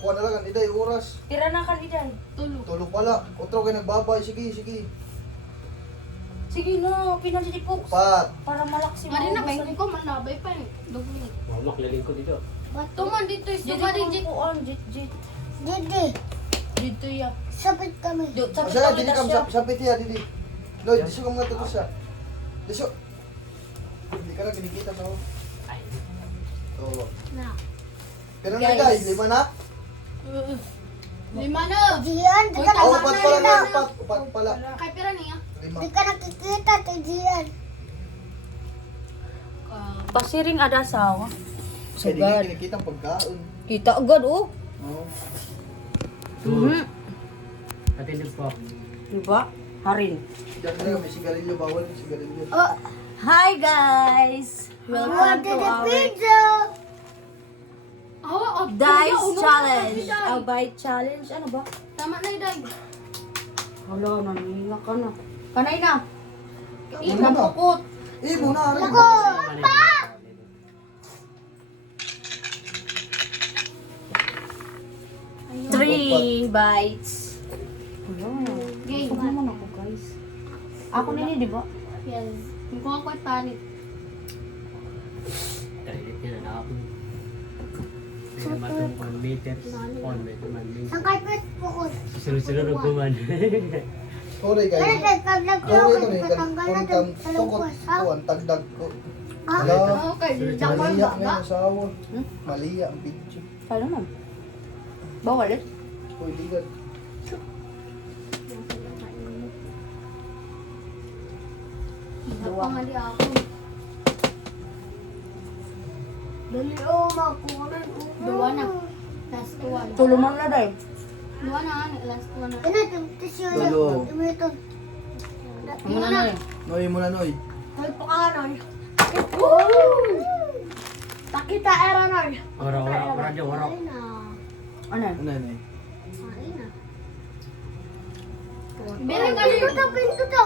kuha na lang, Iday, oras. Tira na ka, Liday. Tulog pala. Otro kayo nagbabay. Sige, sige. Sige no, pinansi po. Pat. Para malaksi mo. Mari na kayo ko manabay pa eh. Dugli. Wala kilaling ko dito. Tuman dito is Dito dumari ko jit. po on, jit. Didi, Dito ya. sabit kami. Sabi Masaya, kami dili na kam siya. sapit ya, dili. Lloyd, diso ka mga tutos siya. Diso. Hindi ka na kinikita sa ako. Ay. Oo. Na. Pero na, Guys. Iday, 5 na? Lima na. Diyan, di ka Oh, na upat pala na, upat pala. Kay pira niya. 5. di ka nakikita, Diyan. Pasiring ada sawa. Kaya di ka kinikita ang pagkaon. Kita agad oh. Oo. Katilip ko. Diba? Harin. Diyan na, may sigarilyo, bawal yung sigarilyo. Oh, Hi guys! Welcome to our video. Dice Challenge. Our bite challenge. Ano ba? Tama na iday. Hala, nanila ka na. Kanay na. Ano Ilang na? pukot. Muna, harin. Three bites. Hala. Game. Busog naman ako guys. Ako nini, di ba? Yes. Yung kuha ko ay panit. Tarilit niya na ako. Kaya matong 1 meters. 1 meter, 1 meter. Ang kapit po ko. Sunod-sunod ang kuman. Sorry Pero guys. pag nag-vlog Sorry ko, to rin. patanggal na Kung ng tukot talungkos, ha? ko, ang tagdag ko. Ah, Hala, Okay, diyan ko maliya nga baga. yung asawa. Hmm? Maliya ang picture. Kaya naman. Bawal eh. Uy, di ka. Napangali ako. dali o, makuha na. Dua na. Last one. Tulumang na dahil. Dua na. Last one na. Kaya tissue na. Tulo. Ito. Muna na eh. Noy muna, Noy. Ay, pakanan. Takita era na. Wara dyan, wara. Ay na. Ano? Ano yun eh? Ay na. Pero ganito to, pinto to.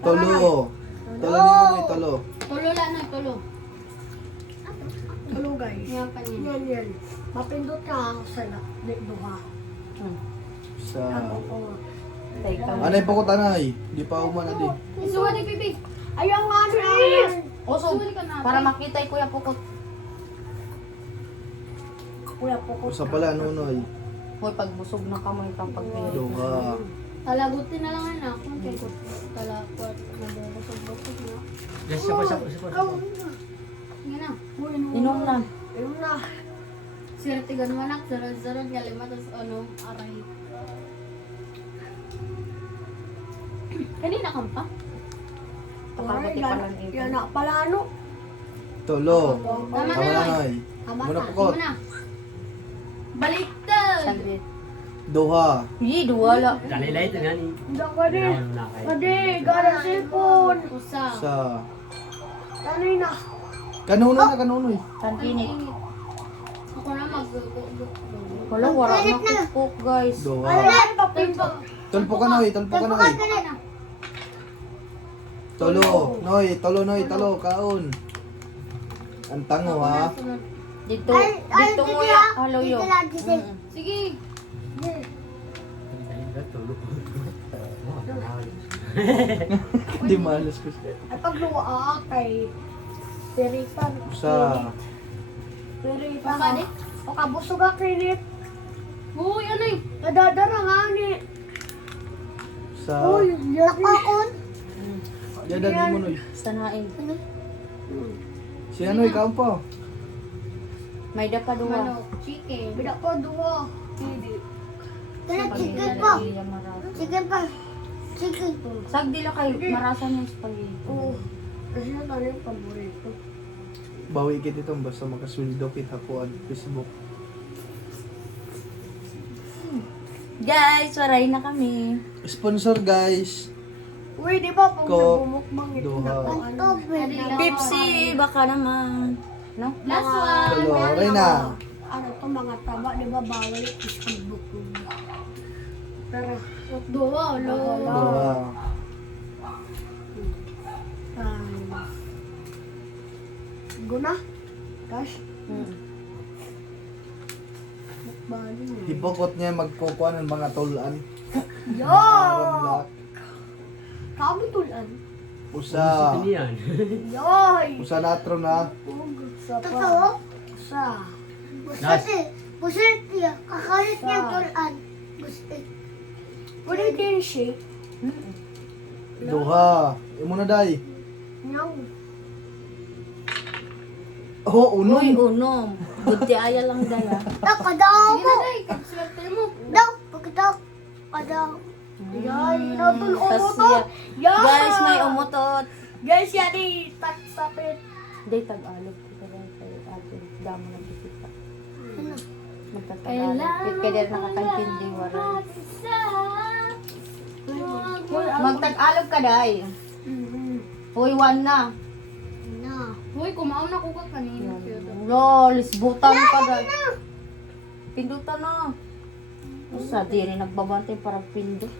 Tolo. Tolo ni mo, Noy, tolo. Tulo lang na. Tulo. Hello guys. Yan pa niya. Yan. Mapindot ka ako sa duha. Sa... Teka. Anay pa ko tanay. Di pa umana di. Isuwa ni Bibi. Ayaw nga na. Oso, Suli ka na. para makita yung Kuya Pukot. Kuya po ko. Usa pala, ano, Noy? Hoy, pag busog na ka mo itang pagpili. Duha. Talagutin na lang na ako. Kaya ko talakwat. Nabusog-busog na. Yes, sapa. Yan na. Inom na. Ayun na. Sirti ganun anak. Sarod-sarod nga lima. Tapos ano, aray. Kanina ka pa? Pakabuti pa lang ito. Yan na pala ano. Tolo. Tama Tama na, na, Noy. Noy. Tama Muna na. po ko. Tama na. Baliktad! Saglit. Duha. Yi, duwala. Kanila ito nga ni. Hindi ako rin. Ano na kayo. Pwede, gara sipon. Usa. Sa... Tanay na. Kanuno na, kanuno eh. Tantinik. Ako na mag... Wala, wala na kukuk guys. Duha. Ay, papinto. Tulpo ka, Noy. Tulpo ka, Noy. Tolo. Noy, tolo, Noy. Tolo, kaon. Ang tango, ha? Dito, Ay, dito mo dito ya. ah. Halo yo. Dito lang, dito. Sige. Tulog. Hindi malas ko siya. Ay, pagluwa kay Peritan. Sa... Peritan. Bakit? O kabusog ka, Krinit. Uy, ano eh? Nadadara nga ni. Sa... Uy, nakakon. Yadan mo, Noy. Sanain. Si ano, ikaw pa. May dapa duwa. Manok. Chicken. Bida ko duwa. Kaya chicken pa. Chicken pa. Chicken. Sagdi lang kayo, marasan yung spaghetti. Oo. Kasi na tayo yung paborito. Bawi kit ito, basta makasweldo kita ko ang Facebook. Guys, waray na kami. Sponsor, guys. Uy, di ba pag Coke, nabumukbang ito duha. na kung ano? Pepsi, baka naman. No? Last one. Tolo, Reyna. Ano to mga taba, di ba bawal isang bukong. Pero, Dua, lo. Duha. guna. Gosh. Mm. Hipokot niya magkukuha ng mga tulan. Yo! Maramlak. Kami tulan. Usa. Ano yan? Yoy! Usa natro na. Totoo? Sa. Busit. Busit niya. Kakalit niya tulan. Busit. Pwede din siya. Duha. Imo na day. No. Oh, uno. Uy, unom. Buti aya lang dala. Kadaw Sige mo. na, day. Swerte mo. Daw. Pagkadaw. Kadaw. Yay. Natun Tas umutot. Yay. Guys, may umutot. Guys, yan eh. Taksapit. Hindi, tag-alog. Kita lang kay ate. Damo na bisita. Ano? Magtatagalog. Kaya nakakaintindi waray. Magtag-alog ka, day. Uy, one na. Na. Hoy, kumaon ako ka kanina. Lo, lisbutan ka, day. Pindutan na. Usa, di rin nagbabantay para pindot.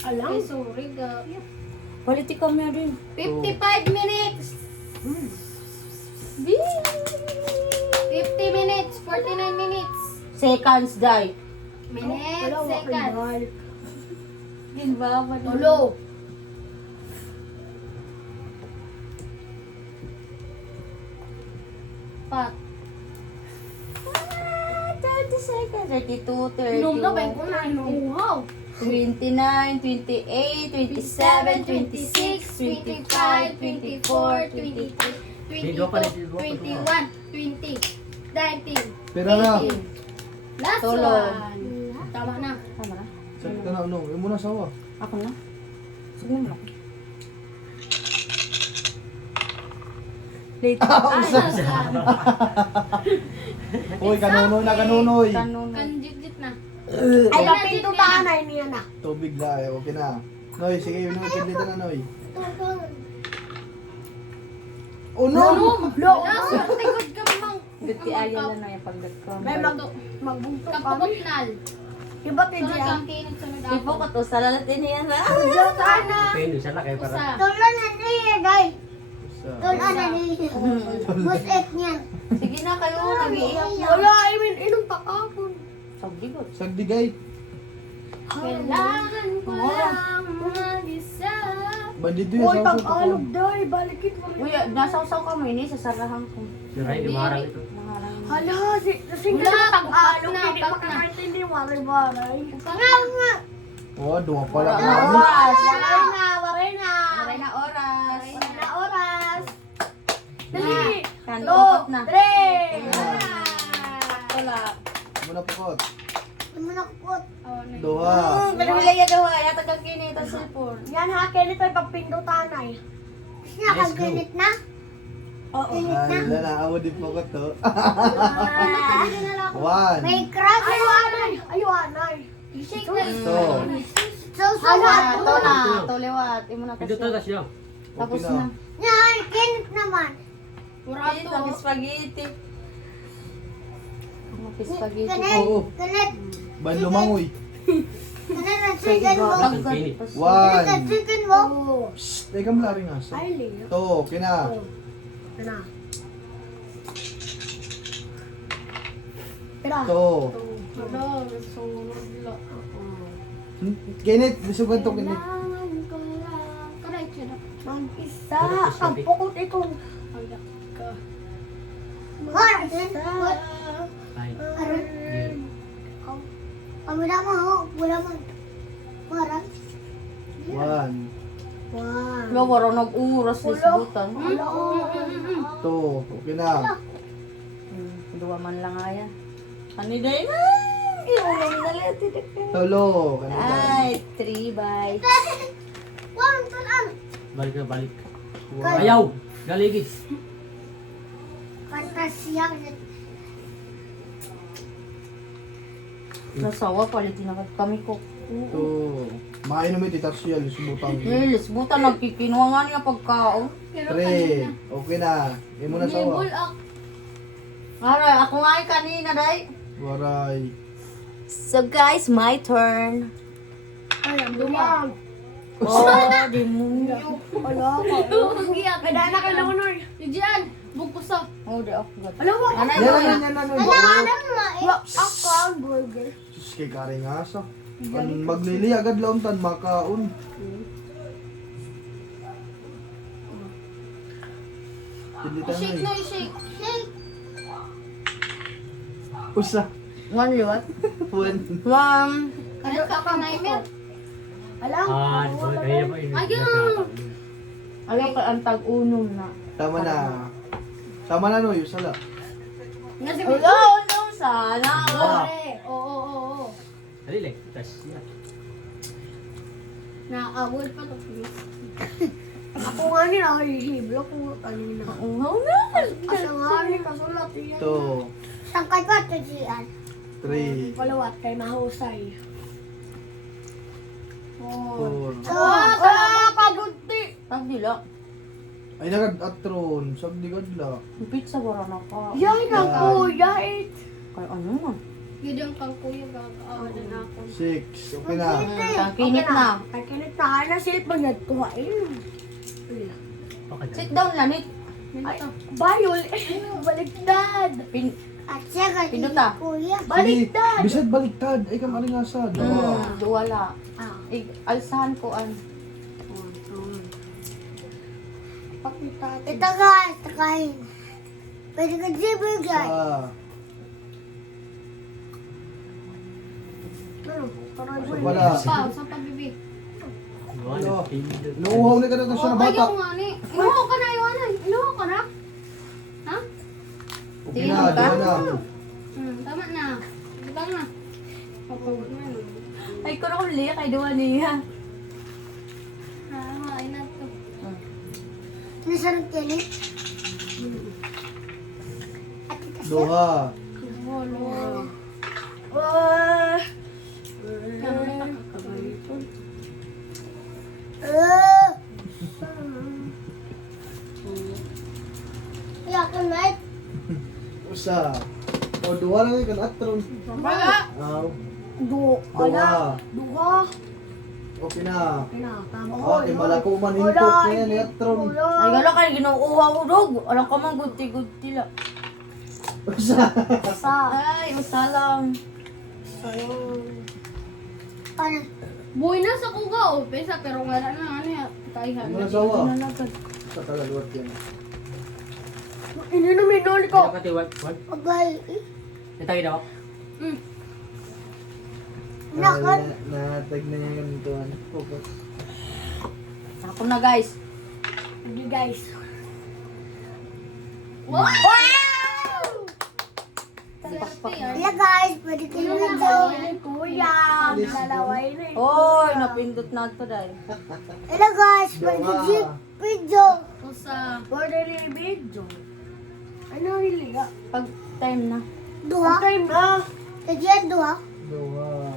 Alam. Ay, sorry ga. Quality camera rin. 55 minutes. 50 minutes. 49 minutes. Seconds, day. Minutes, seconds. Ginbaba na. Tulo. Pat. 30 seconds. 32, 32. Inom na ba ko na inom? Wow. 29, 28, 27, 26, 25, 24, 23. 22, 21, 20, 19, Pero na. 18. Last Tulo. one. Tama na. Tama na. Sakit na ano. Imo na sawa. Ako na. Sige mo lang. Late. Uy, kanunoy na kanunoy. Kanon. Kanjit na. Ay, kapintutaan na niya na. Tubig la. Okay na. Noy, sige. Noy, kandita na Noy. Uno. Lo. Wala, swerte good ka mang. Guti ayaw lang na yung pagdagkam. May magbungtong kami. Kapukotnal. Iba tayo Sunod diyan. kang kinit, sunod ako. Ipo ko to, salalatin niya na. Diyan sana. Pwede siya laki para. Usa. Tulan na niya, guys. Usa. Tulan na niya. Busit niya. Sige na kayo, nag-iiyak na. Wala, I mean, inom pa kapon. Sabigot. Sagdigay. Kailangan ko lang mag-isa. Bandido yung Uy, sawa pag-alog daw, balikit mo. Uy, nasaw-saw kami ni, sasarahan ko. Si Ray, di marang ito. Nangarang. Hala, kasi Wala, nga tag-alog, pak na, hindi pak na. makakaintindi, waray-waray. Nga, nga. Oh, duha pa lang. Oras. Waray na, waray na. Aray na oras. Waray na oras. Dali. Kantukot na. 3. Wala. Imo na pukot. Ano na kupot? Duha. Pero wala yan daw, ay tagang kinit ang cellphone. Yan ha, Kelly tayo pagpindutan ay. Gusto niya Let's kang go. ginit na? Oo. Ginit na? Ay, lala. Awo di pukot to. Ah, One. May crack. Ayuanay. Ayuanay. Shake na. Ito. So, Ah, to suwat. na, to liwat. Imo na Ito kasi. to siya. Tapos Okay na. Yan, kinit naman. Pinit na spaghetti. Ano spaghetti? Ganit. Oo. Ganit. Ban lumangoy. Ganit ang chicken mo. One. Ganit ang chicken mo. Shh. Teka mo laring aso. Ay, liyo. To, kina. Ano? Pero, To. Wala, sunod lang. Kinit. Bisugan to kinit. Kailangan ko lang. Karay, siya na. mag-isa. Ang pukot ito. Ayak ka. Mar, Ay. wala mo, ho. Wala mo. Mara. One. Wow. Lo, waro nag-uras lisbutan. To. Okay na. Dua man lang aya. Kaniday na. Iulam na lang. Tolo. Kanina. Ay, 3 bites. Wow, tulan. Balik na balik. Ayaw. Galigis. Fantasya. Nasawa, palitin na kami ko. To. Mainom iti tarsya. Lisbutang. Lisbutan, nagkikinuha nga niya pagkaon. Three. Okay na. Imo na sawa. Nibul ak. Aray, ako nga ay kanina, day. Waray. So guys, my turn. Ay, ang dumang. Oh, di mo. Wala ka. Giyak. May dana ka na unor. Diyan. Bugpusa. Oh, di ako. Alam mo, Anay, Yan mo yan yan. alam mo, ako. ang burger. Sus kay kare nga sa. Kan maglili agad launtan makaon. Pilitan I-shake na na, i-shake. Shake. Usa. One liwat. One. Ano ka pa, Naimer? Alam. Kaya ba Ay, yun. Ayaw ka ang tag-unom na. Tama na. Tama na no, yusala. Nasi Wala, unom sana. Wow. Oo. Dali lang. Tas yan. Nakakabol pa to, please. Ako nga ni nakahihiblo ko kanina. Uhaw na. Kasi nga ni kasulat yan. 2, Tangkay ko at kajian. 3, Palawat kay mahusay. 4. Pagunti. Pagdila. Ay nagad-atron. Sagdigad la. Yung pizza wala na ka. Yay na ko, yay. Kaya ano na. Yun yung kang kuya, gagawin na ako. 6. Okay na. Kakinit na. Ay kinit na kaya na cellphone niya tuhain. Sit down, Lanit. Ay, bayol. Baliktad. At siya Pinuta. kuya. Sige, Baliktad. bisad baliktad. Ay kam alingasad. Duwala. Ah, Alsahan ko an. pakita. Ito guys, takain. Pwede ka jibber guys. Wala. Sa pagbibi. Ano? Inuuhaw na ka na siya na bata. Ayaw nga ni. Inuho ka na, Iwanan. Inuho ka na. Ha? Okay na, di na. Tama na. Butang na. Papagod na yun. Ay, ko na uli kay duwa niya. Ay na to. Nasarap kilit. At ito siya. Duha. Walo. Oh. Yakin, mate. Usa. O duha lang kan atron. Wala. Aw. Duha. Duha. Okay na. Tama. Okay, malako man hingkot na yan, ni atron. Ay, gala kay ginuuha ko dog. Alam ka man gudti-gudti la. Usa. Ay, usalang. Ano? Buhay na sa kuga o pesa pero wala na ano ya. Kaihan. Ano sawa? Nalagad. Sa tagaluwat yan. Ininumin ulit ko. Pati what? Agay. Natagi na ako? Nakat. Natag na yan ganito. Focus. Ako na guys. Hindi guys. Wow! Yeah guys, pwede kayo na gawin. Kuya, lalaway na eh. Oy, napindot na ito dahil. Hello guys, pwede kayo video. Usa. Pwede rin video. Ano hiliga? Pag time na. Duha? Time na. Kaya duha? Duha.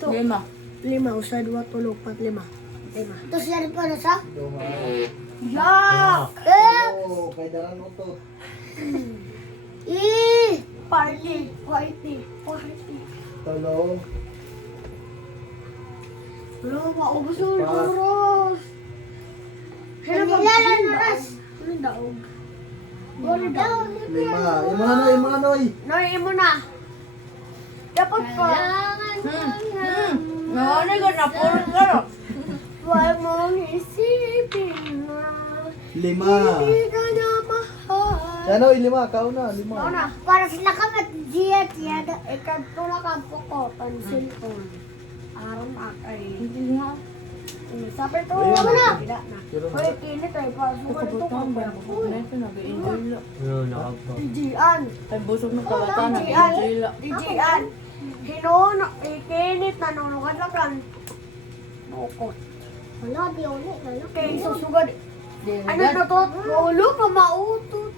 5. 5, usa, 2, 3, 4, 5. Tapos yan pa na sa? Duha. Yak! Oh, kay daran utot. Party. Talo. Wala, maubos yung oras. Hello, maglalan oras. Ano daog? Ano daog? 5. Yung mga noy. Noy mo na. Dapat pa. Ano ka na puro ka? Huwag mong isipin na 5. hindi ka na mahal. Yan oy, 5. Kao na, 5. Ako na, para sila ka mag-diet yan. Ikanto na ka po ko, pansin ko. Araw na kay. Hindi nga. Sabi ko, Ayun. ako na. Pero Hoy, kinit ay pasukan ito ko. Kabutang ba? Na ito, nag-enjoy la. Nakapa. Dijian. Ay, busog ng kabata, nag-enjoy la. Dijian. Hinono, ikinit, nanunukan lang kan. Bukot. Wala, di ulit. Kaya susugad. Ano na to? Ulo, kamautot.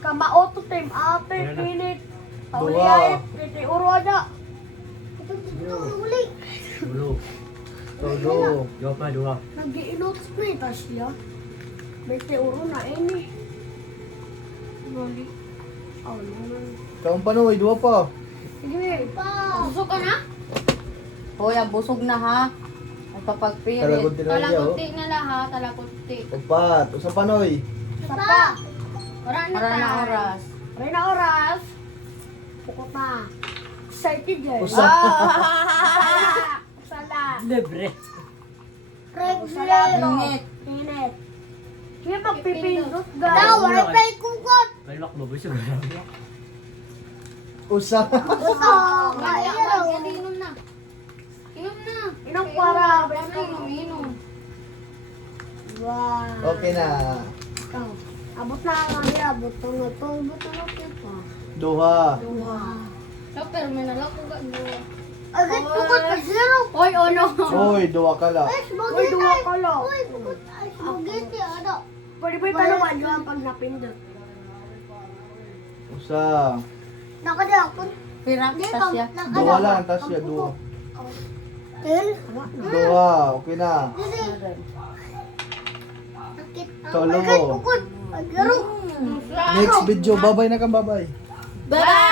Kamautot, time ate, kinit. Pauliyayat, kiti uro aja. Ito, uli. Ulo. Todo. Dua pa, dua. Nag-iinot spray, tas siya. Bete uro na, ini. Gali. Oh, naman. Kaon pa noy, 2 pa. Sige, pa. Busog ka na? Hoy, ang busog na ha. Ay, papagpirit. Talagod din na siya, oh. Talakunti na lahat. Talakunti. 4. Usa pa noy. Sapa. Wala na Para na tayo. oras. Ray na oras. Pukot na. Excited yan. Usa. Sala. Libre. Pregnant. Init. Init. Sige, magpipindot, guys. Daw, wifi kukot. May lock ba ba siya? Usa. Ito. Inom na. Inom na. Inang para. Inom. Wow. Okay na. Ito. Abot na lang niya. Abot na ito. Abot na ito pa. Duha. Pero may nalako ka. Agad pukot na zero. Oy, ono. Oy, duha ka lang. Uy, duwa ka lang. Uy, pukot. Ay, spaghetti, ano? Pwede ba yung tanungan nyo ang pag napindot? Usa. Nakadakot. Pirak tasya. Duha lang, tasya, duha. Tel? Duha, okay na. Tolo mo. Pukot. Agaro. Next video, babay na kang babay. Bye!